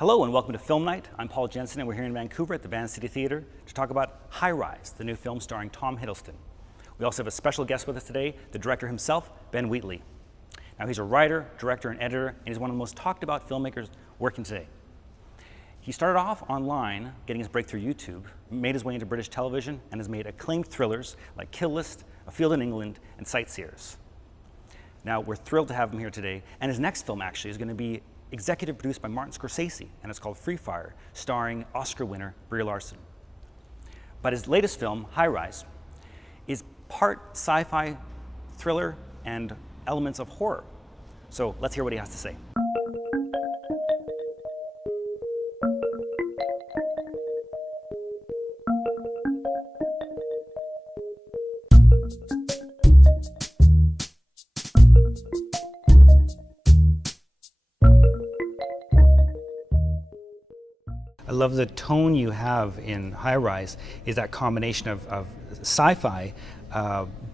Hello and welcome to Film Night. I'm Paul Jensen and we're here in Vancouver at the Van City Theatre to talk about High Rise, the new film starring Tom Hiddleston. We also have a special guest with us today, the director himself, Ben Wheatley. Now he's a writer, director, and editor, and he's one of the most talked about filmmakers working today. He started off online, getting his break through YouTube, made his way into British television, and has made acclaimed thrillers like Kill List, A Field in England, and Sightseers. Now we're thrilled to have him here today, and his next film actually is going to be executive produced by Martin Scorsese, and it's called Free Fire, starring Oscar winner Brie Larson. But his latest film, High Rise, is part sci-fi thriller and elements of horror. So let's hear what he has to say. I love the tone you have in High Rise is that combination of sci-fi,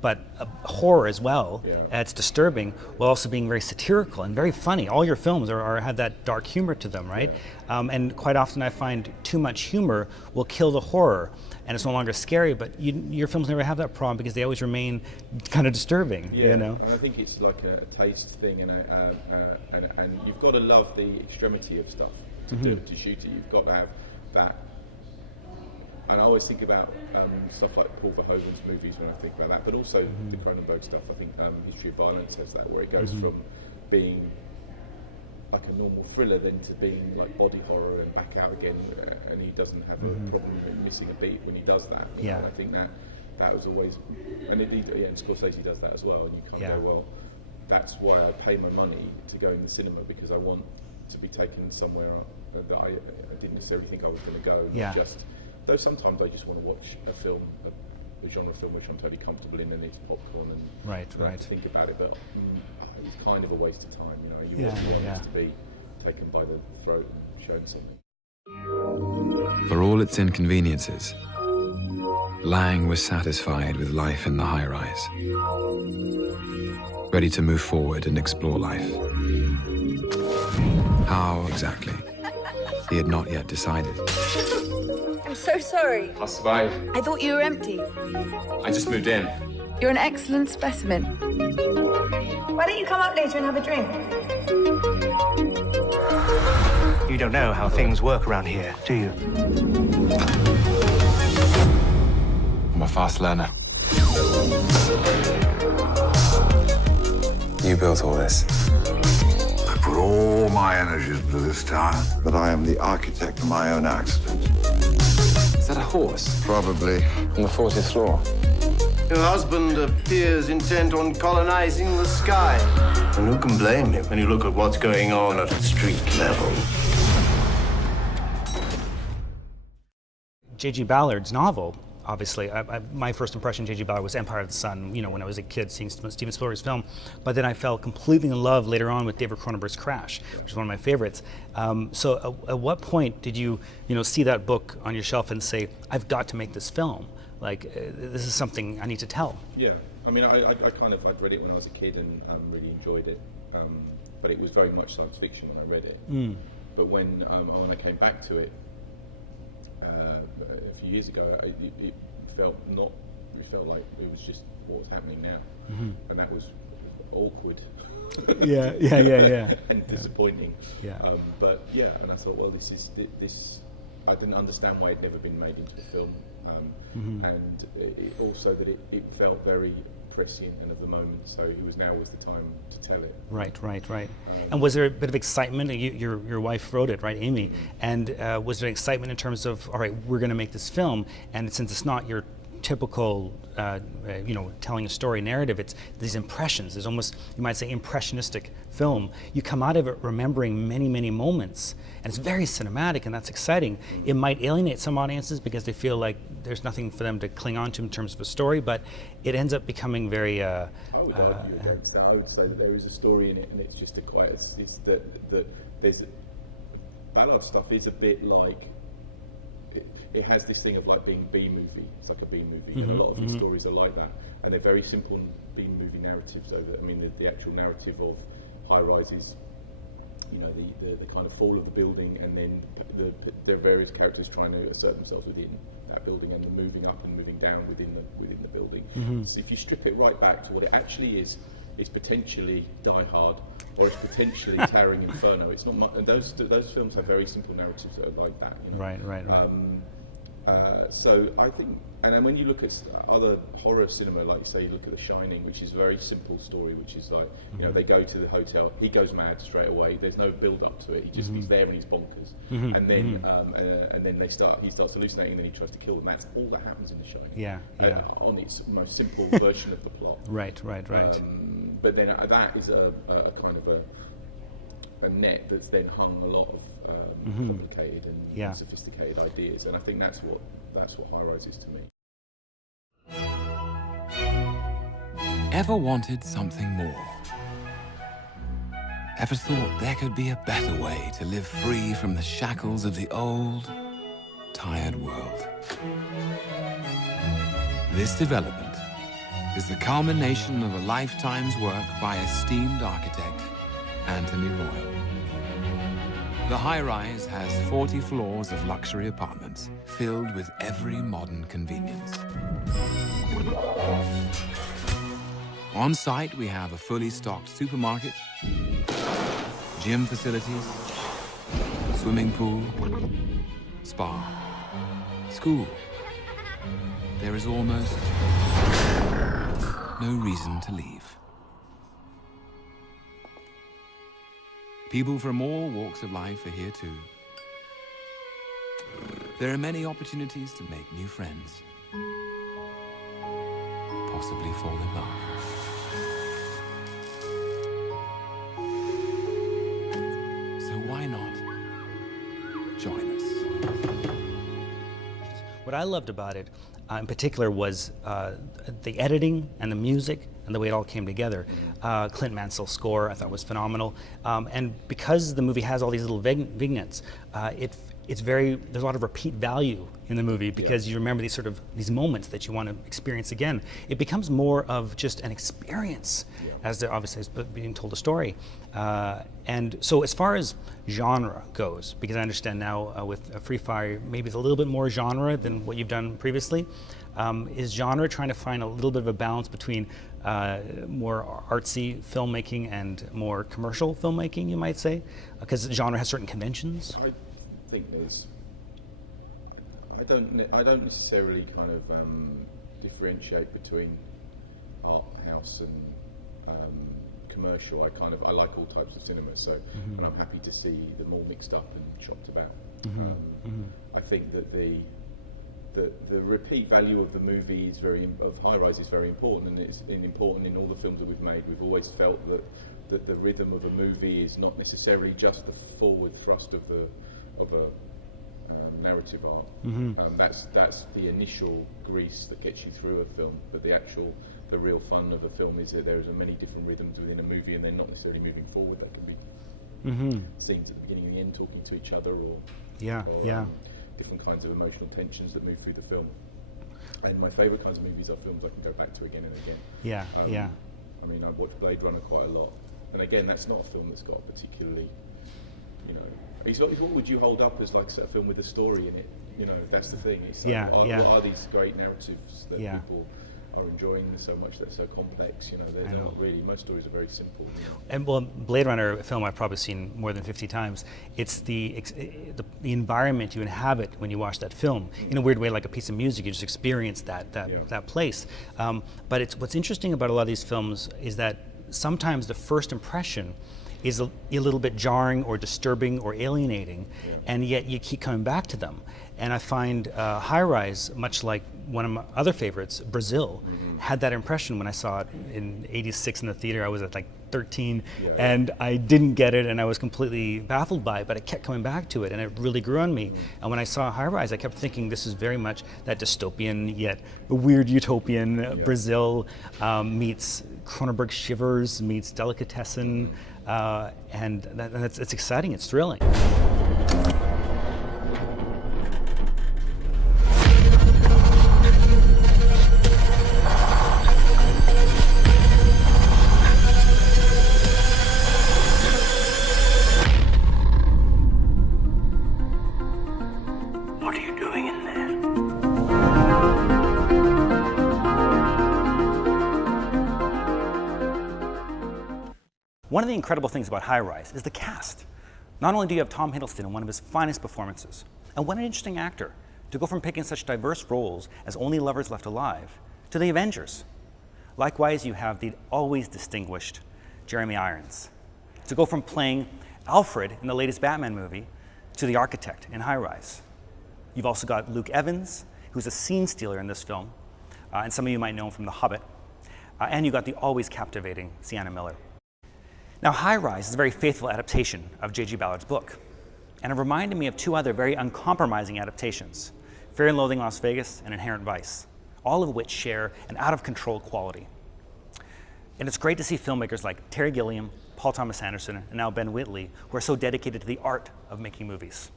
but horror as well. Yeah. It's disturbing while also being very satirical and very funny. All your films have that dark humor to them, right? Yeah. And quite often I find too much humor will kill the horror and it's no longer scary, but your films never have that problem because they always remain kind of disturbing. Yeah, you know? And I think it's like a taste thing, and you've got to love the extremity of stuff. To shoot it, you've got to have that. And I always think about stuff like Paul Verhoeven's movies when I think about that, but also the Cronenberg stuff. I think History of Violence has that, where it goes from being like a normal thriller then to being like body horror and back out again, and he doesn't have a problem missing a beat when he does that. Yeah. And I think that was always, and and Scorsese does that as well, and you kind of go, well, that's why I pay my money to go in the cinema, because I want to be taken somewhere that I didn't necessarily think I was going to go. And though sometimes I just want to watch a film, a genre film which I'm totally comfortable in, and it's popcorn and I think about it, but it's kind of a waste of time, you know. You want to be taken by the throat and shown something. For all its inconveniences, Lang was satisfied with life in the high rise, ready to move forward and explore life. How exactly? He had not yet decided. I'm so sorry. I'll survive. I thought you were empty. I just moved in. You're an excellent specimen. Why don't you come up later and have a drink? You don't know how things work around here, do you? I'm a fast learner. You built all this. I put all my energies into this town, but I am the architect of my own accident. Is that a horse? Probably. On the 40th floor. Your husband appears intent on colonizing the sky. And who can blame him when you look at what's going on at street level? J.G. Ballard's novel, obviously, my first impression of J.G. Ballard was Empire of the Sun, you know, when I was a kid seeing Steven Spielberg's film. But then I fell completely in love later on with David Cronenberg's Crash, which is one of my favorites. So at what point did you see that book on your shelf and say, I've got to make this film? Like, this is something I need to tell. Yeah, I mean, I'd read it when I was a kid and really enjoyed it. But it was very much science fiction when I read it. But when I came back to it, a few years ago, it felt like it was just what was happening now, and that was awkward. Yeah. And disappointing. Yeah. And I thought, well, this. I didn't understand why it had never been made into a film, and also that it felt very prescient and of the moment. So now was the time to tell it. Right. And was there a bit of excitement? Your wife wrote it, right, Amy? And was there excitement in terms of, all right, we're going to make this film, and since it's not your typical, telling a story narrative, it's these impressions. There's almost, you might say, impressionistic film. You come out of it remembering many, many moments, and it's very cinematic, and that's exciting. It might alienate some audiences because they feel like there's nothing for them to cling on to in terms of a story, but it ends up becoming very. I would argue against that. I would say that there is a story in it, and it's just it's that there's Ballard stuff is a bit like. It has this thing of like being B-movie. It's like a B-movie, and a lot of his stories are like that. And they're very simple B-movie narratives. So that, I mean, the actual narrative of High Rise is you know, the kind of fall of the building, and then the various characters trying to assert themselves within that building, and the moving up and moving down within the building. So if you strip it right back to what it actually is, it's potentially Die Hard, or it's potentially Towering Inferno. It's not much, and those films have very simple narratives that are like that. You know? Right. So I think, and then when you look at other horror cinema, like you say, you look at The Shining, which is a very simple story, which is like, you know, they go to the hotel, he goes mad straight away. There's no build up to it. He's there and he's bonkers, and then he starts hallucinating, and then he tries to kill them. That's all that happens in The Shining. On its most simple version of the plot. Right. But then that is a kind of a net that's then hung a lot of complicated and sophisticated ideas, and I think that's what High Rise is to me. Ever wanted something more? Ever thought there could be a better way to live free from the shackles of the old, tired world? This development is the culmination of a lifetime's work by esteemed architect Anthony Royal. The high-rise has 40 floors of luxury apartments filled with every modern convenience. On site, we have a fully stocked supermarket, gym facilities, swimming pool, spa, school. There is almost no reason to leave. People from all walks of life are here too. There are many opportunities to make new friends, possibly fall in love. So why not join us? What I loved about it, in particular, was the editing and the music and the way it all came together. Clint Mansell's score I thought was phenomenal, and because the movie has all these little vignettes, there's a lot of repeat value in the movie because you remember these moments that you want to experience again. It becomes more of just an experience as there obviously is being told a story. And so as far as genre goes, because I understand now with Free Fire, maybe it's a little bit more genre than what you've done previously. Is genre trying to find a little bit of a balance between more artsy filmmaking and more commercial filmmaking, you might say? Because genre has certain conventions? I think I don't necessarily kind of differentiate between art house and commercial. I like all types of cinema, so and I'm happy to see them all mixed up and chopped about. I think that the repeat value of the movie of High Rise is very important, and it's important in all the films that we've made. We've always felt that the rhythm of a movie is not necessarily just the forward thrust of a narrative arc. That's the initial grease that gets you through a film, but the real fun of a film is that there are many different rhythms within a movie, and they're not necessarily moving forward. That can be scenes at the beginning and the end talking to each other, or different kinds of emotional tensions that move through the film. And my favourite kinds of movies are films I can go back to again and again. I mean, I've watched Blade Runner quite a lot, and again, that's not a film that's got particularly, it's what would you hold up as like a film with a story in it? That's the thing. It's like, what are these great narratives that people are enjoying so much, that's so complex? They're not really. Most stories are very simple. And well, Blade Runner, a film I've probably seen more than 50 times. It's the environment you inhabit when you watch that film. In a weird way, like a piece of music, you just experience that place. But what's interesting about a lot of these films is that sometimes the first impression is a little bit jarring or disturbing or alienating, and yet you keep coming back to them. And I find High Rise, much like one of my other favorites, Brazil, had that impression when I saw it in '86 in the theater. I was at like 13, and I didn't get it, and I was completely baffled by it, but I kept coming back to it, and it really grew on me. And when I saw High Rise, I kept thinking this is very much that dystopian, yet weird utopian Brazil meets Cronenberg Shivers, meets Delicatessen, and it's exciting, it's thrilling. One of the incredible things about High Rise is the cast. Not only do you have Tom Hiddleston in one of his finest performances, and what an interesting actor, to go from picking such diverse roles as Only Lovers Left Alive to the Avengers. Likewise, you have the always distinguished Jeremy Irons, to go from playing Alfred in the latest Batman movie to the architect in High Rise. You've also got Luke Evans, who's a scene stealer in this film, and some of you might know him from The Hobbit. And you got the always captivating Sienna Miller. Now, High Rise is a very faithful adaptation of J.G. Ballard's book, and it reminded me of two other very uncompromising adaptations, Fear and Loathing in Las Vegas and Inherent Vice, all of which share an out-of-control quality. And it's great to see filmmakers like Terry Gilliam, Paul Thomas Anderson, and now Ben Wheatley, who are so dedicated to the art of making movies.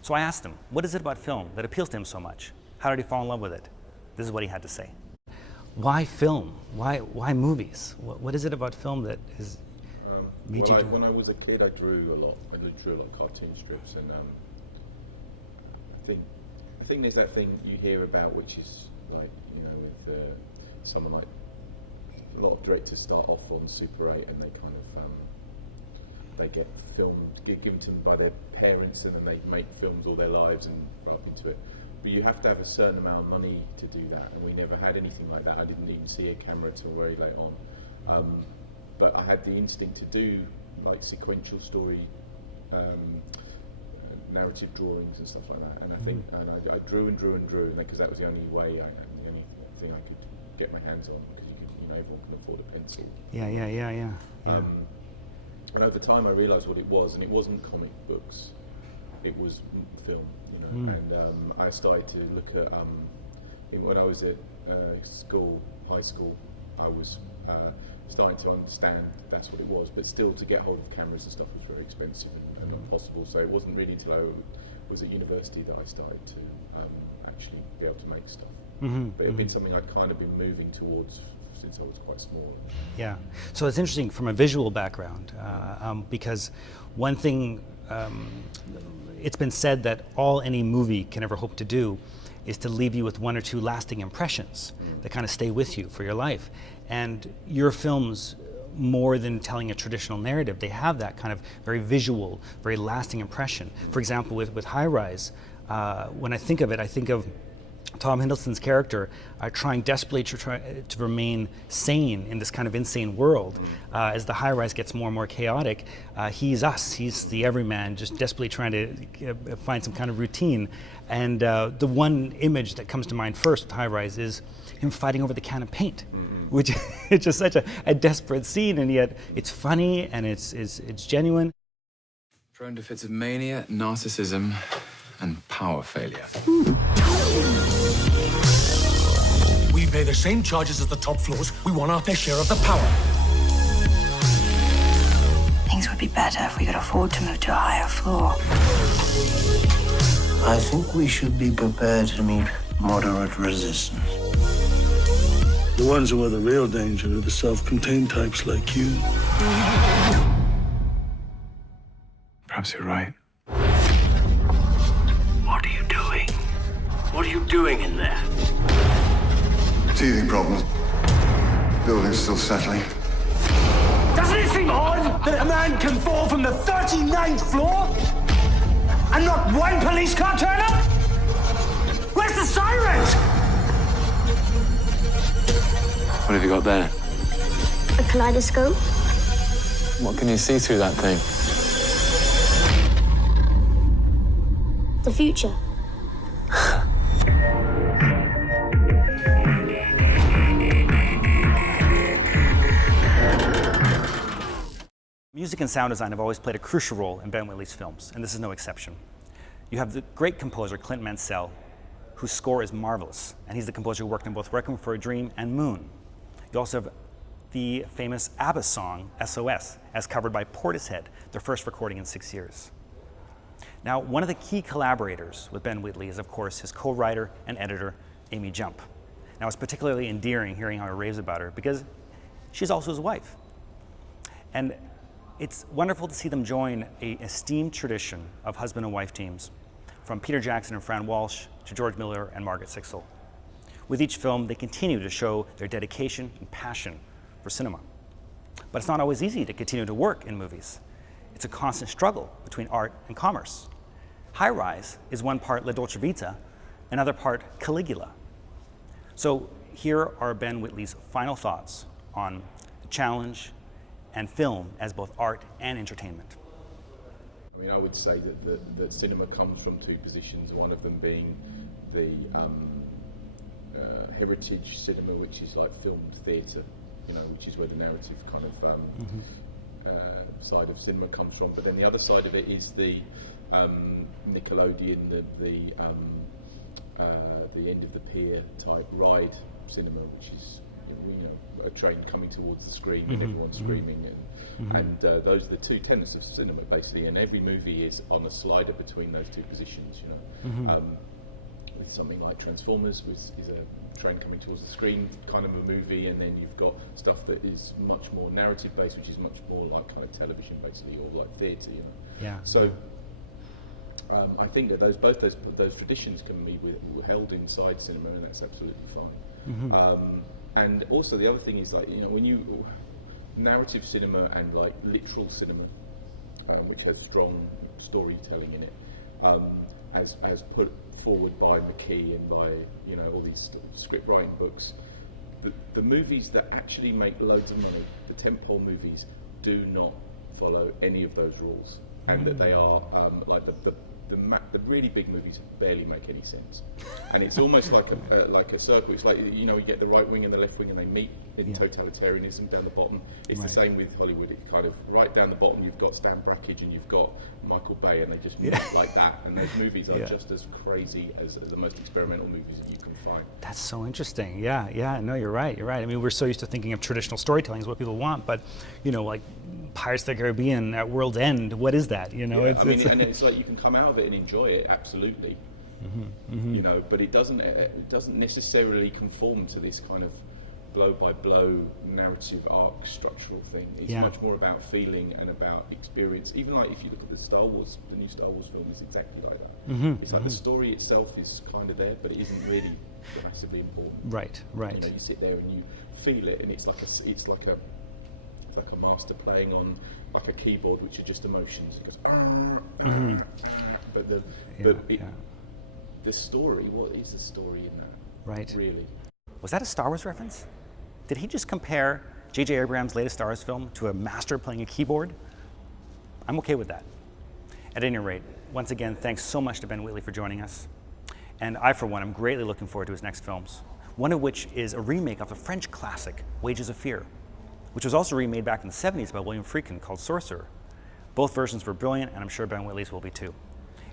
So I asked him, what is it about film that appeals to him so much? How did he fall in love with it? This is what he had to say. Why film? Why movies? What is it about film that is made you do? When I was a kid, I drew a lot. I drew a lot of cartoon strips, and I think there's that thing you hear about, which is like, you know, with someone like a lot of directors start off on Super 8, and they kind of they get filmed, given to them by their parents, and then they make films all their lives and right up into it. But you have to have a certain amount of money to do that, and we never had anything like that. I didn't even see a camera till very late on. But I had the instinct to do like sequential story, narrative drawings and stuff like that. And I think I drew and drew and drew, because that was the only way, the only thing I could get my hands on, because everyone can afford a pencil. Yeah. And over time, I realised what it was, and it wasn't comic books; it was film. And I started to look at when I was at high school, I was starting to understand that's what it was. But still, to get hold of cameras and stuff was very expensive and not possible. So it wasn't really until I was at university that I started to actually be able to make stuff. But it had been something I'd kind of been moving towards since I was quite small. Yeah. So it's interesting from a visual background, because one thing, it's been said that all any movie can ever hope to do is to leave you with one or two lasting impressions that kind of stay with you for your life. And your films, more than telling a traditional narrative, they have that kind of very visual, very lasting impression. For example, with High Rise, when I think of it, I think of Tom Hiddleston's character trying desperately to remain sane in this kind of insane world. As the High Rise gets more and more chaotic, he's us. He's the everyman, just desperately trying to find some kind of routine. And the one image that comes to mind first with High Rise is him fighting over the can of paint, which is just such a desperate scene, and yet it's funny and it's genuine. Prone to fits of mania, narcissism, and power failure. We pay the same charges as the top floors. We want our fair share of the power. Things would be better if we could afford to move to a higher floor. I think we should be prepared to meet moderate resistance. The ones who are the real danger are the self-contained types like you. Perhaps you're right. What are you doing? What are you doing in there? Teething problems. Building's still settling. Doesn't it seem odd that a man can fall from the 39th floor and not one police car turn up? Where's the sirens? What have you got there? A kaleidoscope. What can you see through that thing? The future. Music and sound design have always played a crucial role in Ben Wheatley's films, and this is no exception. You have the great composer Clint Mansell, whose score is marvelous, and he's the composer who worked on both Requiem for a Dream and Moon. You also have the famous ABBA song, SOS, as covered by Portishead, their first recording in 6 years. Now, one of the key collaborators with Ben Wheatley is, of course, his co-writer and editor, Amy Jump. Now, it's particularly endearing hearing how he raves about her, because she's also his wife. And it's wonderful to see them join an esteemed tradition of husband and wife teams, from Peter Jackson and Fran Walsh to George Miller and Margaret Sixel. With each film, they continue to show their dedication and passion for cinema. But it's not always easy to continue to work in movies. It's a constant struggle between art and commerce. High Rise is one part La Dolce Vita, another part Caligula. So here are Ben Wheatley's final thoughts on the challenge and film as both art and entertainment. I mean, I would say that cinema comes from two positions, one of them being the heritage cinema, which is like filmed theatre, you know, which is where the narrative kind of side of cinema comes from. But then the other side of it is the Nickelodeon, the end of the pier type ride cinema, which is, you know, a train coming towards the screen and everyone's screaming, and those are the two tenets of cinema basically, and every movie is on a slider between those two positions, you know. With something like Transformers, which is a train coming towards the screen kind of a movie, and then you've got stuff that is much more narrative based, which is much more like kind of television basically, or like theatre, you know. Yeah. So I think that both those traditions can be held inside cinema, and that's absolutely fine. And also the other thing is, like, you know, when you narrative cinema and like literal cinema, which has strong storytelling in it, as put forward by McKee and by, you know, all these script writing books, the movies that actually make loads of money, the tentpole movies, do not follow any of those rules, and that they are like the really big movies barely make any sense, and it's almost like a circle. It's like, you know, you get the right wing and the left wing, and they meet in totalitarianism down the bottom. It's the same with Hollywood. It kind of right down the bottom, you've got Stan Brakhage and you've got Michael Bay, and they just meet like that. And those movies are just as crazy as the most experimental movies that you can find. That's so interesting. Yeah. No, you're right. I mean, we're so used to thinking of traditional storytelling as what people want, but, you know, like Pirates of the Caribbean at World's End, what is that? You know, and it's like you can come out of it and enjoy it, absolutely. You know, but it doesn't necessarily conform to this kind of blow by blow narrative arc structural thing. It's much more about feeling and about experience. Even like if you look at the new Star Wars film is exactly like that. It's like the story itself is kind of there, but it isn't really massively important. Right. You know, you sit there and you feel it, and it's like a master playing on like a keyboard, which are just emotions. It goes, but the story, what is the story in that? Right. Really. Was that a Star Wars reference? Did he just compare J.J. Abrams' latest Star Wars film to a master playing a keyboard? I'm okay with that. At any rate, once again, thanks so much to Ben Wheatley for joining us. And I, for one, am greatly looking forward to his next films, one of which is a remake of the French classic, Wages of Fear, which was also remade back in the 70s by William Friedkin, called Sorcerer. Both versions were brilliant, and I'm sure Ben Wheatley's will be too.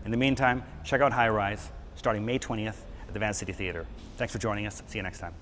In the meantime, check out High Rise, starting May 20th at the Van City Theatre. Thanks for joining us. See you next time.